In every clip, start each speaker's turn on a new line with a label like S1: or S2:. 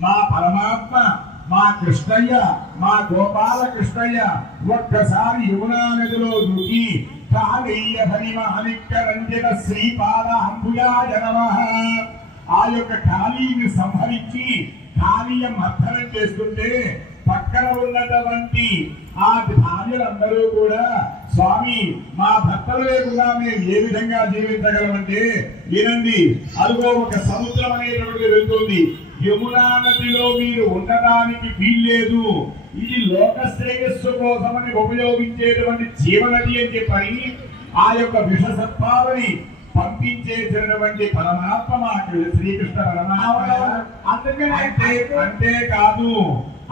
S1: మా పరమాత్మ మా కృష్ణయ్య మా గోపాల కృష్ణయ్య ఒక్కసారి యమునా నదిలో దూకి కాళీయ హరిమ అనిక్క రంజన శ్రీపాద అంబుయాయ నమః. ఆ యొక్క కాళీని సంహరించి ఖాళీయ మర్థనం చేస్తుంటే పక్కన ఉన్నటువంటి ఆ భార్యలందరూ కూడా స్వామి మా భర్తలు లేకుండా మేము ఏ విధంగా జీవించగలమంటే వినండి అదిగో ఒక సముద్రం అనేటువంటిది వెళ్తుంది. యమునా నదిలో మీరు ఉండడానికి వీల్లేదు. ఇది లోక శ్రేయస్సు కోసమని ఉపయోగించేటువంటి జీవనది అని చెప్పని ఆ యొక్క విష సత్పాలని పంపించేసినటువంటి పరమాత్మ మాకు శ్రీకృష్ణ పరమాత్మ.
S2: అందుకనే
S1: అంటే అంటే కాదు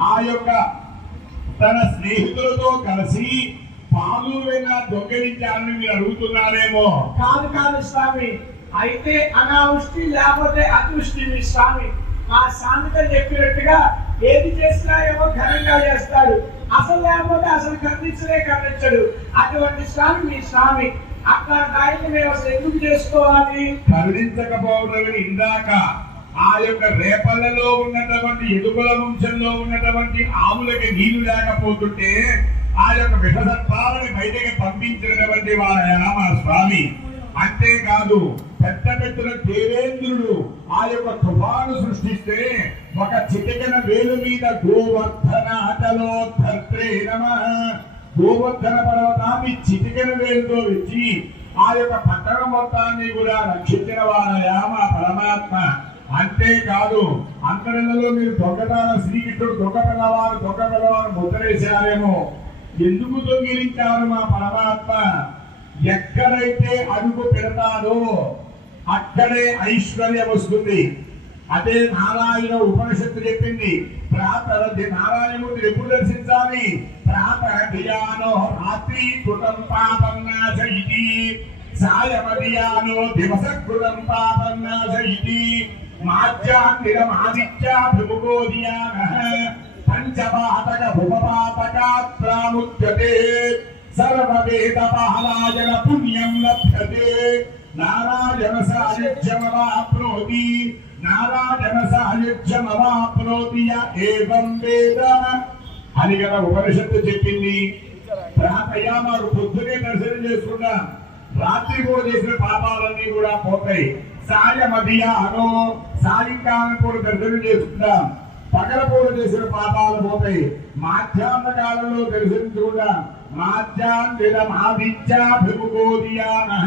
S1: ఆ యొక్క తన స్నేహితులతో కలిసి పాలు అయినా దొంగలించాలని మీరు అడుగుతున్నారేమో.
S2: కాదు కాదు స్వామి. అయితే అనావృష్టి లేకపోతే అతివృష్టి మీ స్వామి. ఆ సామెత చెప్పినట్టుగా ఏది చేసినా ఏమో ఘనంగా చేస్తాడు. అసలు లేకపోతే అసలు కర్ణించలే కర్ణించడు అటువంటి స్వామి మీ స్వామి. అక్కడ దాన్ని మేము అసలు ఎందుకు చేసుకోవాలి?
S1: కరుణించకపోవడం ఇందాక. ఆ యొక్క రేపల్లలో ఉన్నటువంటి ఎదుగుల వంశంలో ఉన్నటువంటి ఆవులకి నీళ్ళు లేకపోతుంటే ఆ యొక్క విషసత్వాలని బయటకి పంపించినటువంటి వారయా మా స్వామి. అంతేకాదు పెద్ద దేవేంద్రుడు ఆ యొక్క తుఫాను సృష్టిస్తే ఒక చిటికెన వేలు మీద గోవర్ధన అటలో ధర్త్రే నమః. గోవర్ధన పర్వతాన్ని చిటికెన వేలుతో వచ్చి ఆ యొక్క పట్టణ మొత్తాన్ని కూడా రక్షించిన వారయా మా పరమాత్మ. అంతేకాదు అంతరిలో మీరు దొంగతాన శ్రీకృష్ణుడు దొంగ పిల్లవారు దొంగ పిల్లవారు ముద్రేశారేమో ఎందుకు దొంగిలించారు మా పరమాత్మ? ఎక్కడైతే అడుగు పెడతాడో అక్కడే ఐశ్వర్యం వస్తుంది. అదే నారాయణ ఉపనిషత్తు చెప్పింది. ప్రాతర నారాయణమూర్తి ఎప్పుడు దర్శించాలి? ప్రాతర ధియానో రాత్రి కృతం పాపం నాశ ఇది సాయమదియానో దివస కృతం పాపం నాశ ఇది మాధ్యాన్నిరమాదిత్యాభిముఖో ధియానః పంచపాతక ఉపపాతకాత్ ప్రాముచ్యతే సర్వవేద పహలాయన పుణ్యం లభ్యతే. నారాయణ సాయుధ్యమవాప్నోతి నారాయణ ఏవం వేద అని కదా ఉపనిషత్తు చెప్పింది ప్రాతయా మాకు పొద్దునే దర్శనం చేసుకుంటాం రాత్రి కూడా చేసిన పాపాలన్నీ కూడా పోతాయి. సాయ మధ్య సాయంకాలం కూడా దర్శనం చేసుకుంటాం పగలపూట చేసిన పాపాలు పోతాయి. మాధ్యాహ్న కాలంలో దర్శించుకుంటాం మాధ్యాహ్నం ఆదిత్యాభిముఖోదియానః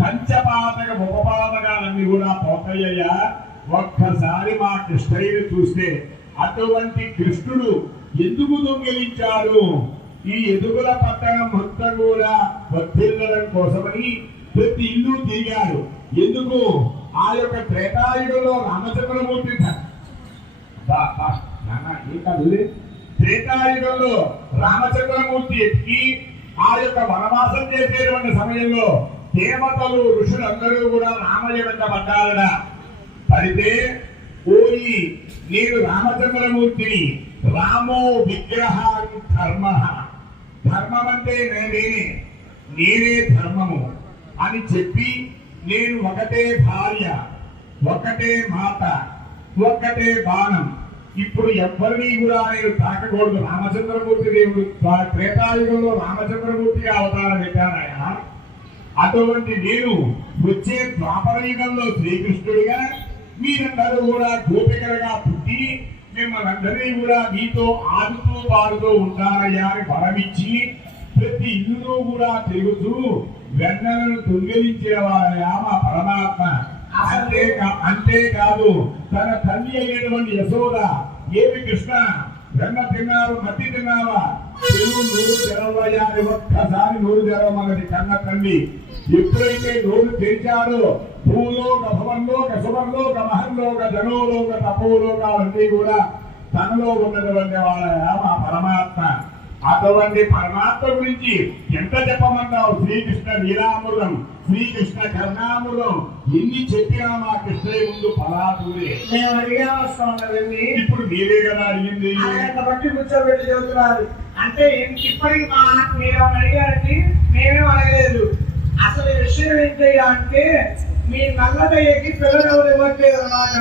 S1: పంచపాతక ఉపపాతకాలన్నీ కూడా పోతాయ్యా ఒక్కసారి మా కృష్ణయ్యని చూస్తే అటువంటి కృష్ణుడు ఎందుకు దొంగిలించాడు? ఈ ఎదుగుల పట్టణం మొత్తం కూడా వర్తిల్లడం కోసమని ప్రతి ఇల్లు తిరిగాడు. ఎందుకు? ఆ యొక్క త్రేతాయుడులో రామచంద్రమూర్తి ధ- త్రేతాయుగంలో రామచంద్రమూర్తి ఎక్కి ఆ యొక్క వనవాసం చేసేటువంటి సమయంలో దేవతలు ఋషులందరూ కూడా రామయ్య వెంట పడ్డారట పడితే పోయి నేను రామచంద్రమూర్తిని రామో విగ్రహ ధర్మ. ధర్మం అంటే నేనే నేనే ధర్మము అని చెప్పి నేను ఒకటే భార్య ఒకటే మాత ఒక్కటే బాణం. ఇప్పుడు ఎవరిని కూడా నేను తాకకూడదు. రామచంద్రమూర్తి దేవుడు త్వా- త్రేతాయుగంలో రామచంద్రమూర్తిగా అవతారం పెట్టానాయన అటువంటి నేను వచ్చే ద్వాపరయుగంలో శ్రీకృష్ణుడిగా మీరందరూ కూడా గోపికలుగా పుట్టి మిమ్మల్ని అందరినీ కూడా మీతో ఆడుతూ పాడుతూ ఉంటారయ్యా అని వరమిచ్చి ప్రతి ఇల్లులో కూడా తిరుగుతూ వెన్నలను దొంగిలించిన వారయ్యా మా పరమాత్మ. అంతేకా అంతేకాదు తన తల్లి అయినటువంటి యశోద ఏమి కృష్ణ వెన్న తిన్నారు మట్టి తిన్నావా? తెలుగు నూరు తెరవయ్యా అని ఒక్కసారి నూరు తెరవమన్నది కన్న తల్లి. ఎప్పుడైతే నోరు తెరిచాడో భూలోక భవంలోక శుభంలోక మహంలోక జనోలోక తపోలోకాలన్నీ కూడా తనలో ఉన్నటువంటి వాళ్ళ మా పరమాత్మ. అటువంటి పరమాత్మ గురించి ఎంత చెప్పమంటావు? శ్రీకృష్ణ లీలామృతం శ్రీకృష్ణ కర్ణామృతం. ఎన్ని చెప్పినా మా కృష్ణయ్య ముందు పలాతులే.
S2: మేము అడిగా వస్తామన్నదండి
S1: ఇప్పుడు మీరే కదా అడిగింది.
S2: బట్టి కూర్చోబెట్టి చెబుతున్నారు. అంటే ఇప్పటికి మా మీరు అడిగారండి? మేమేం అడగలేదు. అసలు విషయం ఏంటి అంటే మీ నల్లదయ్యకి పిల్లలు ఎవరు ఇవ్వట్లేదు అన్నమాట.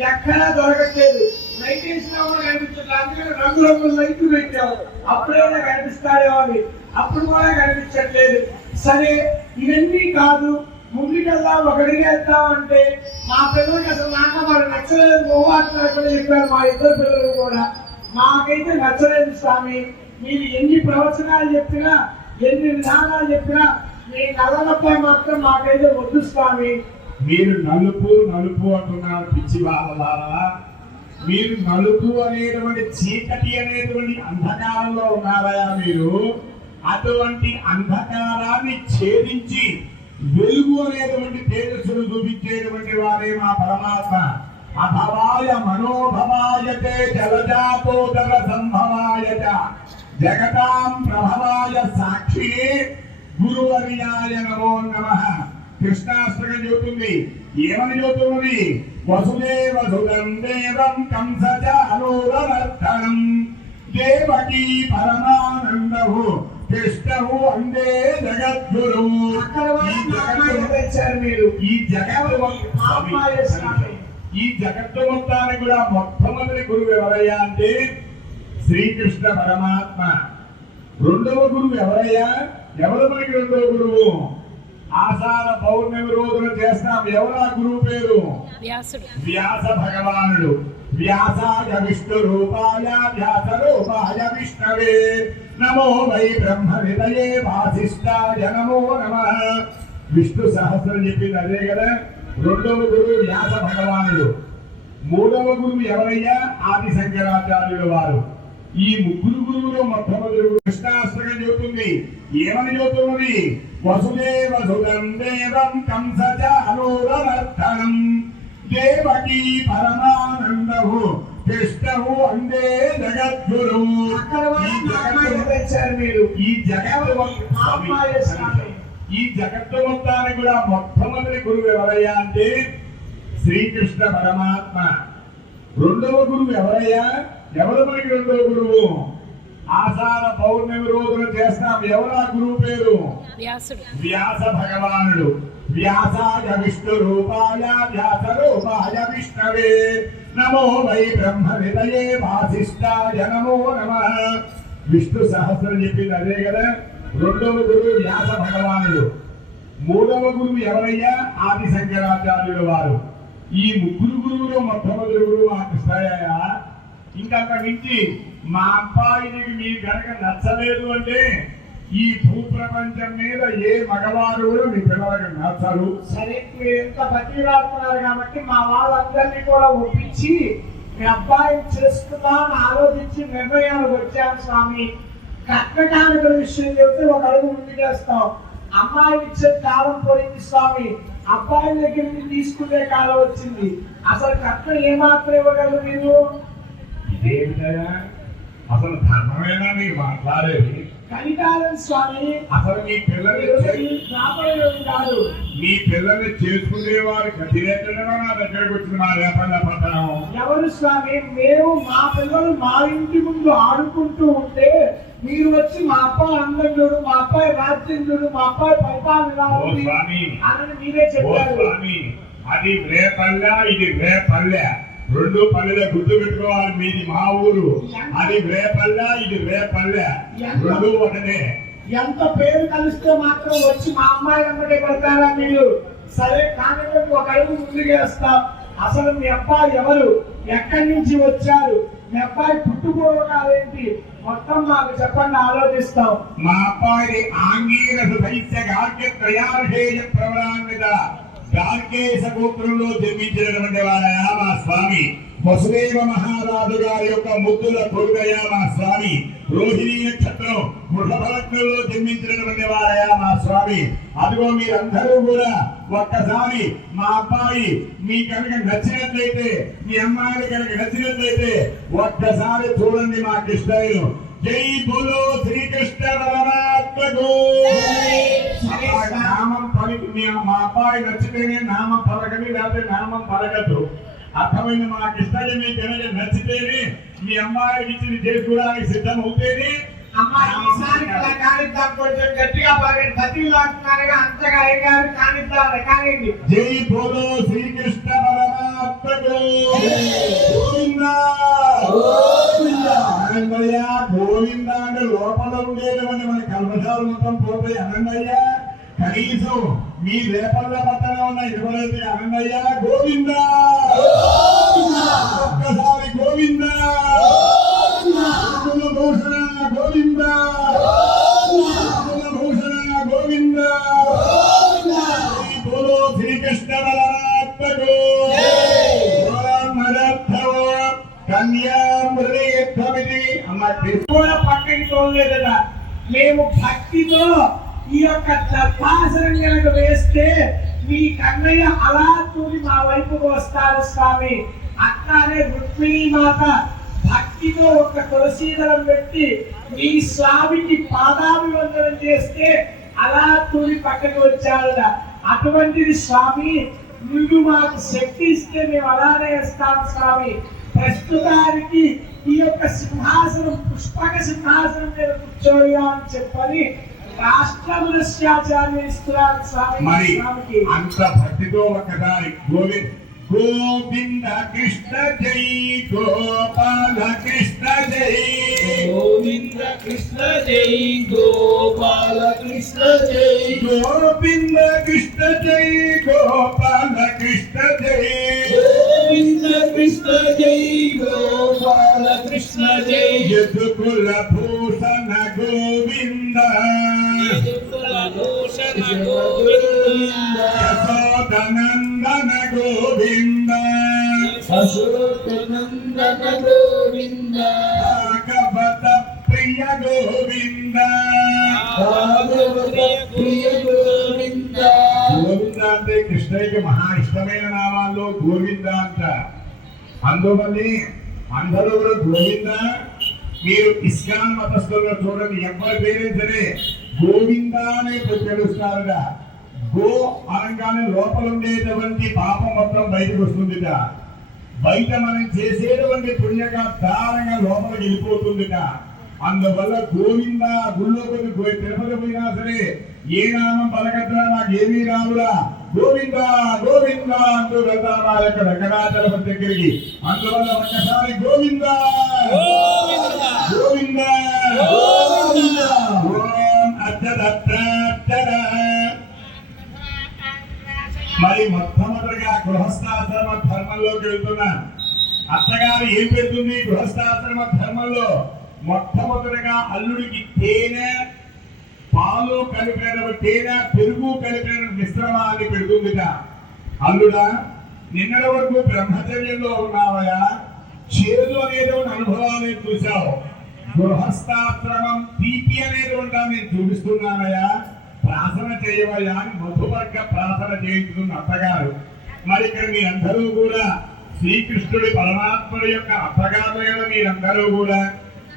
S2: ఎక్కడా దొరకట్లేదు. లైట్ వేసినా కూడా కనిపించట్లేదు అందుకని రంగు రంగుల లైట్లు పెట్టావు. అప్పుడైనా కనిపిస్తాడేమో అని. అప్పుడు కూడా కనిపించట్లేదు. సరే ఇవన్నీ కాదు. ముందుకెళ్దాం ఒకడికి వెళ్తాం అంటే మా పిల్లలకి అసలు నాన్న మరి నచ్చలేదు. మొహమాటం చెప్పారు మా ఇద్దరు పిల్లలు కూడా. మాకైతే నచ్చలేదు స్వామి. మీరు ఎన్ని ప్రవచనాలు చెప్పినా ఎన్ని విధానాలు చెప్పినా మీ నల్లలపై మాత్రం మాకైతే వద్దు స్వామి.
S1: మీరు నలుపు నలుపు అంటున్నారు పిచ్చి వాళ్ళలారా మీరు నలుపు అనేటువంటి చీకటి అనేటువంటి అంధకారంలో ఉన్నారా మీరు? అటువంటి అంధకారాన్ని ఛేదించి వెలుగు అనేటువంటి తేజస్సును చూపించేటువంటి వారే మా పరమాత్మ. అభవాయ మనోభవాయతే జలజాతోదర సంభవాయ జగతాం ప్రభవాయ సాక్షియే గురువర్యాయ నమో నమః. కృష్ణాష్టకం చెబుతుంది. ఏమని చెబుతున్నది వసుదేవ సుతం దేవం కంసజ అనూరవర్ధనం దేవకీ పరమానందవు కృష్ణవు అందే జగద్గురు.
S2: తెచ్చారు మీరు.
S1: ఈ
S2: స్వామి.
S1: ఈ జగత్తు మొత్తానికి కూడా మొట్టమొదటి గురువు ఎవరయ్యా అంటే శ్రీకృష్ణ పరమాత్మ. రెండవ గురువు ఎవరయ్యా? ఎవరు రెండవ గురువు? ఆషాఢ పౌర్ణమి రోజున చేస్తాం ఎవరా గురువు పేరు? వ్యాస భగవానుడు. వ్యాసాయ విష్ణు రూపాయ వ్యాస రూపాయ విష్ణవే. నమో వై బ్రహ్మ విదయే వాసిష్ఠాయ నమో నమ. విష్ణు సహస్రం చెప్పింది అదే కదా? రెండవ గురువు వ్యాస భగవానుడు. మూడవ గురువు ఎవరయ్యా? ఆది శంకరాచార్యుల వారు. ఈ ముగ్గురు గురువులు మొట్టమొదటి కృష్ణాష్టకం చెబుతుంది ఏమని చెబుతున్నది వసుదేవ సుతం దేవం కంసజ అనూరవర్ధనం దేవకీ పరమానందవు కృష్ణవు అందే జగద్గురు.
S2: మీరు.
S1: ఈ
S2: స్వామి.
S1: ఈ జగత్తు మొత్తానికి కూడా మొట్టమొదటి గురువు ఎవరయ్యా అంటే శ్రీకృష్ణ పరమాత్మ. రెండవ గురువు ఎవరయ్యా? ఎవరు గురువు? ఆషాఢ పౌర్ణమి రోజున చేస్తాం ఎవరా గురువు పేరు? వ్యాస భగవానుడు. వ్యాసాయ విష్ణు రూపాయ వ్యాస రూపాయ విష్ణవే. నమో వై బ్రహ్మ విదయే వాసిష్ఠాయ నమో నమ. విష్ణు సహస్రం చెప్పింది అదే కదా? రెండవ గురువు వ్యాస భగవానుడు. మూడవ గురువు ఎవరయ్యా? ఆది శంకరాచార్యుల వారు. ఈ ముగ్గురు గురువులు మొట్టమొదటి గురువు ఆ కృష్ణయ్య? ఇంకా మించి మా అబ్బాయికి మీ కనుక నచ్చలేదు అంటే ఈ భూప్రపంచం మీద ఏ మగవారు కూడా మీ పిల్లలకు నచ్చరు.
S2: సరే మీరు ఎంత బతిలాడుతున్నారు కాబట్టి మా వాళ్ళందరినీ కూడా ఒప్పించి మీ అబ్బాయి చేసుకుందామని ఆలోచించి నిర్ణయానికి వచ్చాను స్వామి. కట్నకానుక విషయం చెబితే ఒక అడుగు ముందుకేస్తాం అమ్మాయి ఇచ్చే కాలం పోయింది స్వామి. అబ్బాయి దగ్గర నుంచి తీసుకునే కాలం వచ్చింది. అసలు కట్ట ఏమాత్రం ఇవ్వగలరు మీరు?
S1: ఇదేమిటయా అసలు ధర్మమేనా మీరు మాట్లాడేది?
S2: స్వామి.
S1: అసలు మీ పిల్లల్ని
S2: కాదు.
S1: మీ పిల్లల్ని చేసుకునే వారు కఠినేతడమో నా దగ్గరకు వచ్చింది మా రేపల్ల పట్టణం.
S2: ఎవరు స్వామి? మేము మా పిల్లలు మా ఇంటి ముందు ఆడుకుంటూ ఉంటే మీరు వచ్చి మా అబ్బాయి అందరుడు మా అబ్బాయి రాజ్యందుడు మా అబ్బాయి పరిపాలన
S1: స్వామి.
S2: అని మీరే చెప్పారు.
S1: అది రేపల్లె ఇది రేపల్లె. రెండు పల్లెల గుర్తు పెట్టుకోవాలి మీది మా ఊరు. అది రేపల్లె ఇది రేపల్లె. రెండు ఒకటే.
S2: ఎంత పేరు కలిస్తే మాత్రం వచ్చి మా అమ్మాయి వెంబడి పడతారా మీరు? సరే కానీ ఒక అడుగు ముందుకేస్తాం అసలు మీ అబ్బాయి ఎవరు? ఎక్కడి నుంచి వచ్చారు? మీ అబ్బాయి పుట్టుకోవటాలేంటి మొత్తం మాకు చెప్పండి ఆలోచిస్తాం.
S1: మా అబ్బాయి ఆంగీరస దైత్య గార్గ్య త్రయార్షేయ ప్రవరాన్విత కార్కేశ గోత్రంలో జన్మించినటువంటి వారయా మా స్వామి. వసుదేవ మహారాజు గారి యొక్క ముద్దుల కొడుకయా మా స్వామి. రోహిణీ నక్షత్రం వృషభలగ్నంలో జన్మించినటువంటి వారయా మా స్వామి. అదిగో మీరందరూ కూడా ఒక్కసారి మా అబ్బాయి మీ కనుక నచ్చినట్లయితే మీ అమ్మాయి కనుక నచ్చినట్లయితే ఒక్కసారి చూడండి మా కృష్ణయ్యను. జై బోలో శ్రీకృష్ణ అబ్బాయి నామం పలికి మీ మా అబ్బాయి నచ్చితేనే నామం పలకని లేకపోతే నామం పలకద్దు అర్థమైంది మా కృష్ణయ్య మీ కనుక నచ్చితేనే మీ అమ్మాయికి ఇచ్చింది చేసుకోవడానికి సిద్ధం అవుతేనే
S2: అమ్మాయి
S1: నామం
S2: ఈసారి ఇలా. కానిద్దాం కొంచెం గట్టిగా పలకండి బతిలాడుతున్నారుగా అంతగా అయ్యారు కానిద్దాం కానివ్వండి
S1: జై బోలో శ్రీకృష్ణ పరమాత్మకు. గోవిందా. అనందయ్య గోవింద అంటే లోపల ఉండేటువంటి మన కల్మషాలు మొత్తం పోతాయి అనందయ్య కనీసం మీ రేపల్ల పక్కన ఉన్న ఎవరైతే అనందయ్య గోవింద. ఒక్కసారి గోవింద. భూషణ గోవింద. భూషణ గోవింద. శ్రీకృష్ణ బలరాత్మకు కన్యామృతమిది అమ్మ కృష్ణ
S2: కూడా పక్కకి తోలేదట మేము భక్తితో ఈ యొక్క దర్భాసనం కనుక వేస్తే మీ కన్నయ్య అలా తూరి మా వైపుకు వస్తారు స్వామి. అట్లానే రుక్మిణీ మాత భక్తితో ఒక తులసీదళం పెట్టి మీ స్వామికి పాదాభివందనం చేస్తే అలా తూరి పక్కకి వచ్చాడు అటువంటిది స్వామి నువ్వు మాకు శక్తి ఇస్తే మేము అలానే ఇస్తాం స్వామి. ప్రస్తుతానికి ఈ యొక్క సింహాసనం పుష్పక సింహాసనం మీద కూర్చోయా అని చెప్పని
S1: మరి అంత భక్తితో ఒకసారి గోవింద్ గోవింద కృష్ణ జై గోపాల కృష్ణ జై.
S3: గోవింద కృష్ణ జై గోపాల కృష్ణ జై.
S1: గోవింద కృష్ణ జై గోపాల కృష్ణ జై.
S3: కృష్ణ జై గోపాల కృష్ణ జై
S1: యదుకుల భూషణ గోవింద.
S3: భూషణ గోవింద.
S1: యశోదనందన గోవింద.
S3: అశోకనందన గోవింద.
S1: భాగవత ప్రియ గోవింద.
S3: భాగవత ప్రియ గోవింద
S1: గోవింద అంటే కృష్ణయ్యకి మహా ఇష్టమైన నామాల్లో గోవింద అంట అందువల్లే అందరూ కూడా గోవింద మీరు ఇస్కాన్ మతస్థుల్లో చూడండి ఎవరి పేరే సరే గోవింద అనే తెలుస్తారుగా గో అనగానే లోపల ఉండేటువంటి పాపం మొత్తం బయటకు వస్తుందిట. బయట మనం చేసేటువంటి పుణ్యక దారంగా లోపలికి వెళ్ళిపోతుందిట. అందువల్ల గోవింద గుళ్ళో కొన్ని తిరుపతి పోయినా సరే ఏ నామం పలకద్రా నాకు ఏమీ రావురా గోవింద గోవింద అంటూ వెళ్తారు మా యొక్క వెంకటాచలపతి దగ్గరికి. అందువల్ల ఒక్కసారి గోవింద! గోవింద. మరి మొట్టమొదటిగా గృహస్థాశ్రమ ధర్మంలోకి వెళ్తున్నా అత్తగారు ఏం పెడుతుంది గృహస్థాశ్రమ ధర్మంలో మొట్టమొదటిగా అల్లుడికి తేనె పాలు కలిపిన తేనె పెరుగు కలిపిన మిశ్రమాన్ని పెడుతుందిట. అల్లుడా నిన్నటి వరకు బ్రహ్మచర్యంలో ఉన్నావయా చేదు అనేటువంటి అనుభవాన్ని చూశావు. గృహస్థాశ్రమం తీపి అనేటువంటి నేను చూపిస్తున్నానయా ప్రార్థన చేయవయ్యా అని మధువర్గ ప్రార్థన చేయించుకున్న అత్తగారు. మరి ఇక్కడ మీరందరూ కూడా శ్రీకృష్ణుడి పరమాత్ముడి యొక్క అత్తగారులు మీరందరూ కూడా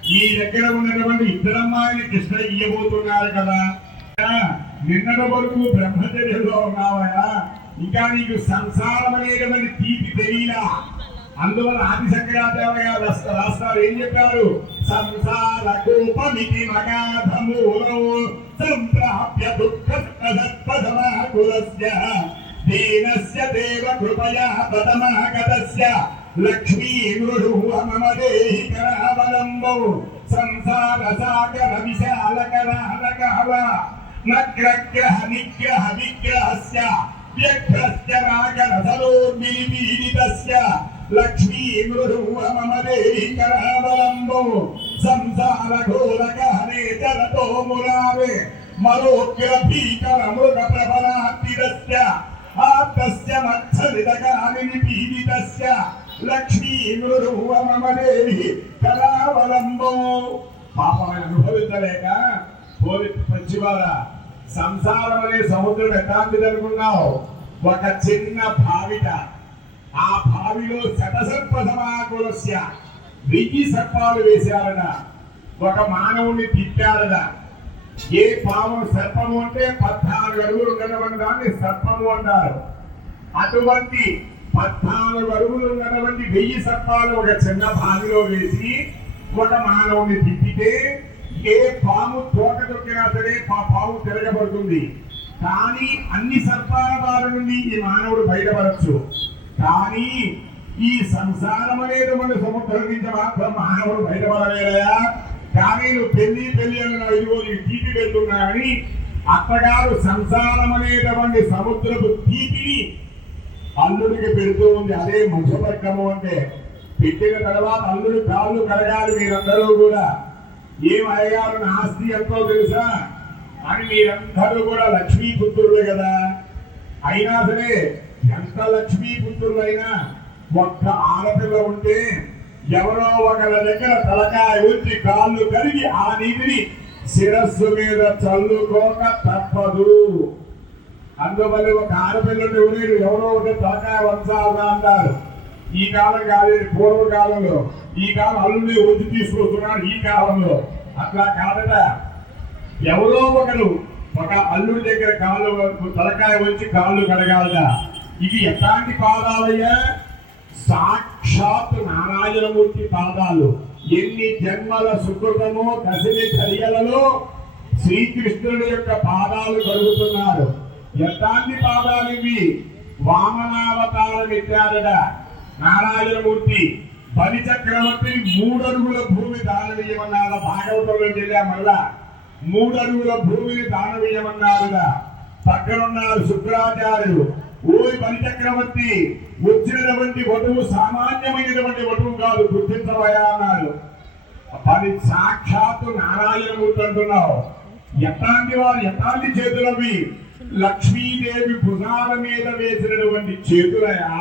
S1: మీ దగ్గర ఉన్నటువంటి ఇద్దరమ్మాయిని కృష్ణ ఇయ్యబోతున్నారు కదా. నిన్నటి వరకు బ్రహ్మచర్యంలో ఉన్నావా ఇంకా నీకు సంసారం అనేటువంటి తీపి తెలియలా అందువల్ల ఆది శంకరాచార్య గారు రాస్తారు. ఏం చెప్పారు? సంసార కోపమితి మగాధమూలో సంప్రాప్య దుఃఖ సమాకులస్య దీనస్య దేవ కృపయా పదమాగతస్య. లక్ష్మీ మృడు మమ దేహి సంసార సాగర విశాల కరాలకహవ. నగ్రగ్రహ నిగ్రహ విగ్రహస్య. వ్యగ్రస్య రాగరసలోర్మిలిపీడితస్య లక్ష్మీ మృడు మమ దేహి సంసార ఘోరగహనే జలతో మురారే మరోగ్ర భీకర మృగ ప్రబలాత్తిరస్య ఆప్తస్య లక్ష్మీ మృడు కళావలంబం. దేహి పాపమైన అనుభవించలేక పోలి పచ్చివార సంసారం అనే సముద్రం ఎట్లాంటిది అనుకున్నావు ఒక చిన్న భావిట. ఆ భావిలో శతసర్ప సమాకులస్య వెయ్యి సర్పాలు వేశారట. ఒక మానవుని తిట్టారట. ఏ పాము సర్పము అంటే పద్నాలుగు అడుగులు ఉన్నటువంటి దాన్ని సర్పము అంటారు. అటువంటి పద్నాలుగు అడుగులు ఉన్నటువంటి వెయ్యి సర్పాలు ఒక చిన్న బావిలో వేసి ఒక మానవుని తిప్పితే ఏ పాము తోట తొక్కినా సరే ఆ పాము తిరగబడుతుంది. కానీ అన్ని సర్పాల బారి నుండి ఈ మానవుడు బయటపడచ్చు. కానీ ఈ సంసారం అనేటువంటి సముద్రం నుంచి మాత్రం మానవుడు బయటపడలేదయా కానీ నువ్వు పెళ్ళి పెళ్ళి అని ఇదిగో నీకు తీపి పెడుతున్నానని అత్తగారు సంసారం అనేటువంటి సముద్రపు తీపిని అల్లుడికి పెడుతూ ఉంది అదే ముఖపర్కము అంటే. పెట్టిన తర్వాత అల్లుడి కాళ్ళు కడగాలి మీరందరూ కూడా. ఏం అయ్యారు నా ఆస్తి ఎంతో తెలుసా? అని మీరందరూ కూడా లక్ష్మీ పుత్రులే కదా. అయినా సరే ఎంత లక్ష్మీ పుత్రులైనా ఒక్క ఆడపిల్ల ఉంటే ఎవరో ఒకళ్ళ దగ్గర తలకాయ ఉంచి కాళ్ళు కరిగి ఆ నీటిని శిరస్సు మీద చల్లుకోక తప్పదు. అందువల్ల ఒక ఆడపిల్లలు ఎవరు ఎవరో ఒకటి తలకాయ వంచాలా అంటారు. ఈ కాలం కాదు పూర్వకాలంలో ఈ కాలం అల్లుని వచ్చి తీసుకొస్తున్నాడు ఈ కాలంలో. అట్లా కాదట. ఎవరో ఒకరు ఒక అల్లుడి దగ్గర కాళ్ళు తలకాయ వచ్చి కాళ్ళు కడగాలట. ఇవి ఎట్లాంటి పాదాలయ్యా? సాక్షాత్ నారాయణమూర్తి పాదాలు. ఎన్ని జన్మల సుకృతమో దశమి చర్యలలో శ్రీకృష్ణుడి యొక్క పాదాలు కడుగుతున్నారు. ఎట్లాంటి పాదాలు ఇవి వామనావతారం నారాయణమూర్తి బలి చక్రవర్తిని మూడడుగుల భూమి దానవీయమన్నార భాగవతంలో వెళ్ళా మళ్ళా మూడడుగుల భూమిని దానవీయమన్నారుగా పక్కనున్నారు శుక్రాచార్యులు. ఓయ్ బలి చక్రవర్తి వచ్చినటువంటి వటువు సామాన్యమైనటువంటి వటువు కాదు గుర్తించబోయా అన్నారు. పది సాక్షాత్తు నారాయణమూర్తి అంటున్నావు. ఎట్లాంటి వారు ఎట్లాంటి చేతులవి లక్ష్మీదేవి భుజాల మీద వేసినటువంటి చేతులయా?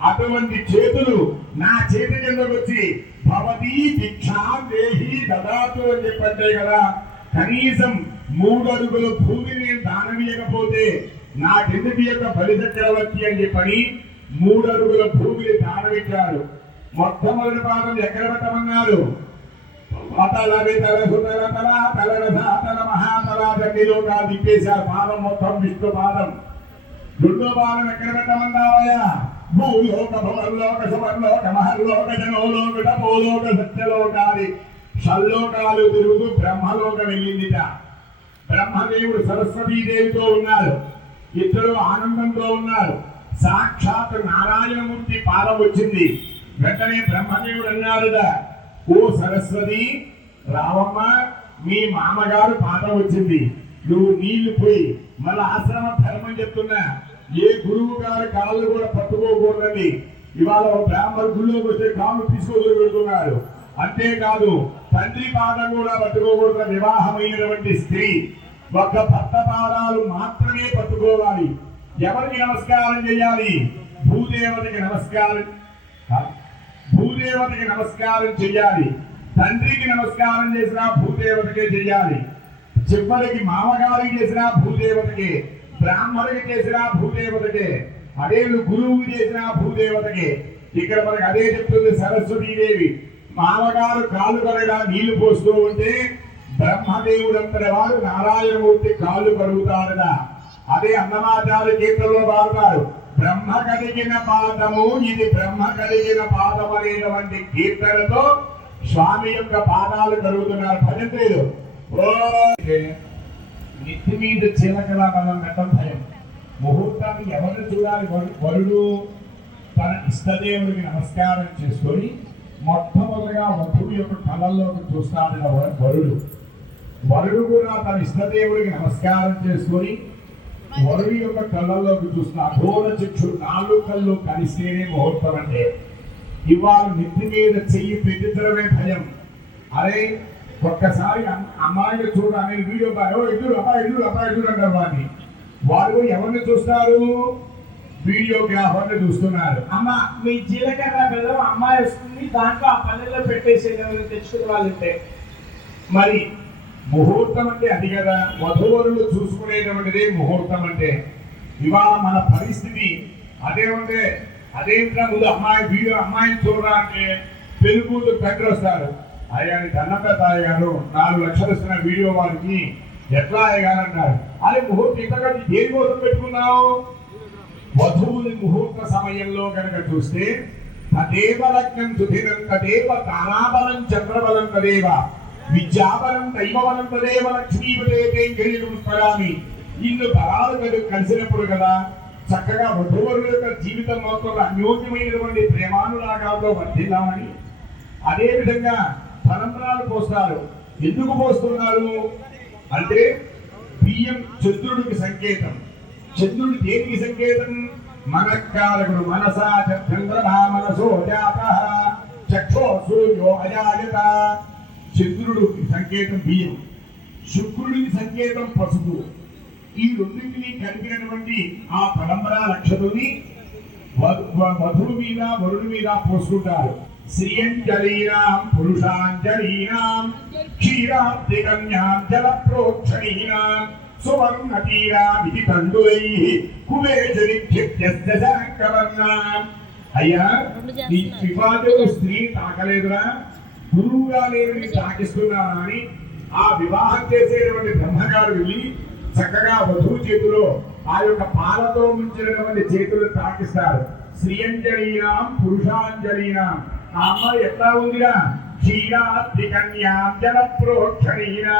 S1: అటువంటి చేతులు నా చేతి కిందకు వచ్చి భవతి భిక్షా దేహి దదాతు అని చెప్పంటే కదా కనీసం మూడు అడుగుల భూమిని నేను దానమీయకపోతే నా ఈ యొక్క బలి చక్రవర్తి అని చెప్పని మూడు అడుగుల భూమిని దానమిచ్చారు మొట్టమొదటి పాదం ఎక్కడ పెట్టమన్నారు? దండిలో కాదు తిప్పేశారు పాదం మొత్తం విష్ణు పాదం రెండో పాదం ఎక్కడ పెట్టమన్నావయ్యా భూలోక భవర్లోక సువర్లోక మహర్లోక జనోలోక తపోలోక సత్యలోకాది షల్లోకాలు తిరుగుతూ బ్రహ్మలోక వెళ్ళిందిట బ్రహ్మదేవుడు సరస్వతీదేవితో ఉన్నారు ఇద్దరు ఆనందంతో ఉన్నారు సాక్షాత్ నారాయణమూర్తి పాదం వచ్చింది వెంటనే బ్రహ్మదేవుడు అన్నారుగా ఓ సరస్వతి రావమ్మ మీ మామగారు పాదం వచ్చింది. నువ్వు నీళ్ళు పోయి మళ్ళీ ఆశ్రమ ధర్మం చెప్తున్నా ఏ గురువు గారి కాళ్ళు కూడా పట్టుకోకూడదని ఇవాళ ఒక బ్రాహ్మణ గుళ్ళోకి వస్తే కాళ్ళు తీసుకొని పెడుతున్నారు అంతేకాదు తండ్రి పాదం కూడా పట్టుకోకూడదు వివాహమైనటువంటి స్త్రీ. ఒక్క భర్త పాదాలు మాత్రమే పట్టుకోవాలి. ఎవరికి నమస్కారం చేయాలి? భూదేవతకి నమస్కారం. భూదేవతకి నమస్కారం చెయ్యాలి. తండ్రికి నమస్కారం చేసినా భూదేవతకే చెయ్యాలి. చివరికి మామగారికి చేసినా భూదేవతకే బ్రాహ్మణుడికి చేసినా భూదేవతకే అదే గురువుకి చేసినా భూదేవతకే. ఇక్కడ మనకి అదే చెప్తుంది సరస్వతీదేవి. మామగారు కాలు కడగా నీళ్ళు పోస్తూ ఉంటే బ్రహ్మదేవుడు అంతటి వారు నారాయణమూర్తి కాళ్ళు కరుగుతారట. అదే అన్నమాచార్య గీతలో వాడతారు బ్రహ్మ కలిగిన పాదము ఇది బ్రహ్మ కలిగిన పాదం అనేటువంటి కీర్తనతో స్వామి యొక్క పాదాలు కలుగుతున్నారు భజంత్రులు ఓ నెత్తి మీద చీలకల మనం పెట్టడం భయం. ముహూర్తాన్ని ఎవరిని చూడాలి? వరుడు తన ఇష్టదేవుడికి నమస్కారం చేసుకొని మొట్టమొదటిగా వధువు యొక్క కళల్లోకి చూస్తాడు వరుడు. వరుడు కూడా తన ఇష్టదేవుడికి నమస్కారం చేసుకొని వరుడు యొక్క కళ్ళల్లోకి చూసిన అఘోర చిక్షు నాలుగు కళ్ళు కలిస్తేనే ముహూర్తం అంటే. ఇవాళ నెత్తి మీద చెయ్యి పెట్టించడమే భయం. అరే ఒక్కసారి అమ్- అమ్మాయిని చూడాలి వీడియో బాయ్, ఎదురు అబ్బాయి ఎదురు అబ్బాయి ఎదురు అంటారు వాడిని. వాళ్ళు ఎవరిని చూస్తారు? వీడియోగ్రాఫర్ని చూస్తున్నారు.
S2: అమ్మ మీ జీలకర్ర బెల్లం అమ్మాయి వస్తుంది దాంట్లో ఆ పల్లెల్లో పెట్టేసేది తెచ్చుకున్న తెచ్చుకునే వాళ్ళు
S1: మరి ముహూర్తం అంటే అది కదా. వధువరులు చూసుకునేటువంటిది ముహూర్తం అంటే ఇవాళ మన పరిస్థితి అదే ఉంటే అదేంట్రా ముందు అమ్మాయి వీడు అమ్మాయిని చూడరా అంటే పెరుగుతూ తండ్రి వస్తారు. అయ్యా దండం పెద్దాయ గారు నాలుగు లక్షలు ఇస్తున్న వీడియో వారికి ఎట్లా అయ్యారంటారు అది అదే ముహూర్తం ఇంతగా దేని కోసం పెట్టుకున్నావు? వధువుని ముహూర్త సమయంలో కనుక చూస్తే తదేవ లగ్నం సుధిరం తదేవ తారాబలం చంద్రబలం తదేవ. విద్యాబలం దైవబలం తదేవ లక్ష్మీపదే స్మరామి. ఇన్ని బలాలు కలు కలిసినప్పుడు కదా చక్కగా వధువరుల యొక్క జీవితం మొత్తంలో అన్యోన్యమైనటువంటి ప్రేమానురాగాల్లో వర్ధిల్లామని అదే విధంగా తలంబరాలు పోస్తారు. ఎందుకు పోస్తున్నారు? అంటే బియ్యం చంద్రుడికి సంకేతం. చంద్రుడు దేనికి సంకేతం? మనకాలకుడు మనసా చంద్రమా మనసో జాత చక్షో సూర్యో అజాయత. చంద్రుడికి సంకేతం బియ్యం. శుక్రుడికి సంకేతం పసుపు. ఈ రెండింటిని కలిపినటువంటి ఆ పరంపర వ- వధువు మీద వరుడు మీద పోసుకుంటారు. శ్రీయంజలీనాం పురుషాంజలీనాం జల ప్రోక్షణీనాం అయ్యా స్త్రీ తాకలేదురా. గురువుగా నేను తాకిస్తున్నాను అని ఆ వివాహం చేసేటువంటి బ్రహ్మగారు వెళ్ళి చక్కగా వధువు చేతిలో ఆ యొక్క పాలతో ముంచినటువంటి చేతులు తాకిస్తారు. శ్రీయంజలీనాం పురుషాంజలీనాం ఆ అమ్మాయి ఎట్లా ఉందిరా? క్షీరాత్రికన్యాం జల ప్రోక్షణీనా